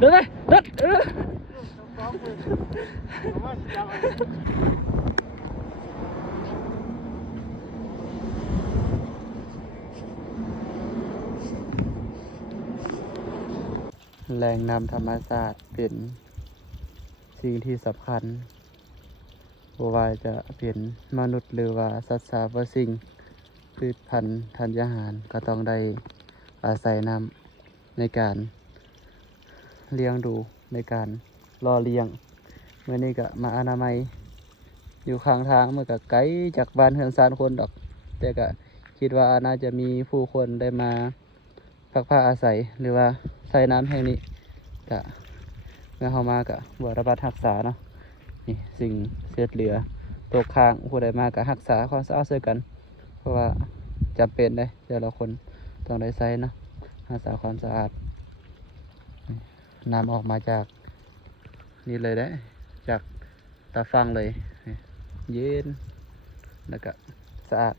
เดินไปเดินแหล่งน้ำธรรมชาติเป็นสิ่งที่สำคัญบ่ว่าจะเป็นมนุษย์หรือว่าสัตว์สรรพสิ่งพืชพันธุ์ธัญญาหารก็ต้องได้อาศัยน้ำในการเลี้ยงดูในการรอเลี้ยงเมื่อนี้ก็มาอนามัยอยู่ข้างทางเมื่อก็ไกลจากบ้านเฮือนซานคนดอกแต่ก็คิดว่าน่าจะมีผู้คนได้มาพักผ้าอาศัยหรือว่าใช้น้ำแห่งนี้ก็เมื่อเข้ามาก็บ่ระบาดรักษาเนาะนี่สิ่งเศษเหลือตกค้างผู้ใดมาก็รักษาความสะอาดช่วยกันเพราะว่าจำเป็นเลยแต่ละคนต้องได้ใช้เนาะรักษาความสะอาดน้ำออกมาจากนี่เลยได้จากตาฟังเลยเย็นแล้วก็สะอาด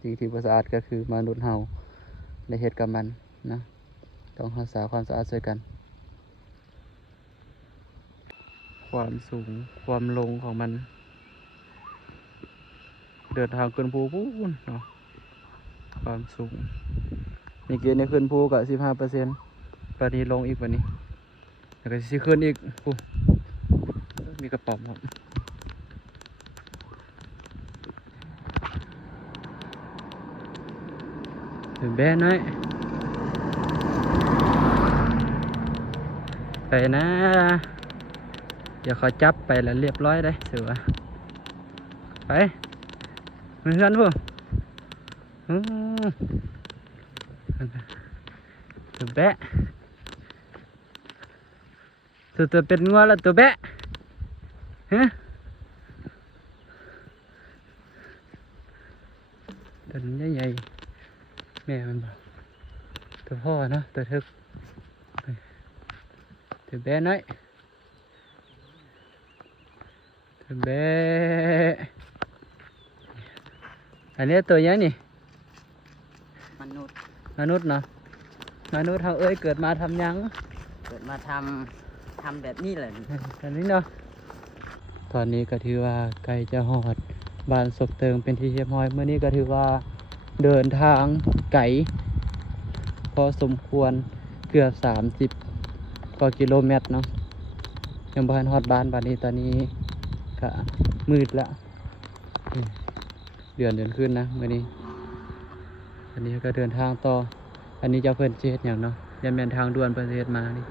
สิ่งที่บ่สะอาดก็คือมนุษย์เฮาได้เฮ็ดกับมันนะต้องรักษาความสะอาดช่วยกันความสูงความลงของมันเดินทางขึ้นภูพูนเนาะความสูงนี่เกณฑ์ในขึ้นภูก็15%ตอนนี้ลงอีกวันนี้แล้วก็สิขึ้นอีกมีกระป๋องครับถึงแบนน้อยไปนะเดี๋ยวเขาจับไปแล้วเรียบร้อยได้เสือไปเพื่อนพวกตัวแบะตัวเป็นงัวแล้วตัวแบะฮะตัวนี้ใหญ่แม่มันบอกตัวพ่อเนาะตัวทึกตัวแบะน้อยตัวแบะอันนี้ตัวยังนี่มนุษย์เนาะมนุษย์เขาเกิดมาทำยังเกิดมาทำแบบนี้เลยอันนี้เนาะตอนนี้ก็ถือว่าใกล้จะหอดบ้านศพเติงเป็นที่เรียบร้อยเมื่อนี้ก็ถือว่าเดินทางไกลพอสมควรเกือบ30 กว่ากิโลเมตรเนาะยังบ่ทันฮอดบ้านบัดนี้ตอนนี้ก็มืดละเดือนขึ้นนะมื่อนี้อันนี้ก็เดินทางต่ออันนี้จะเพิ่นเจ็ดอย่างเนาะยังเป็นทางด่วนประเทศมานี่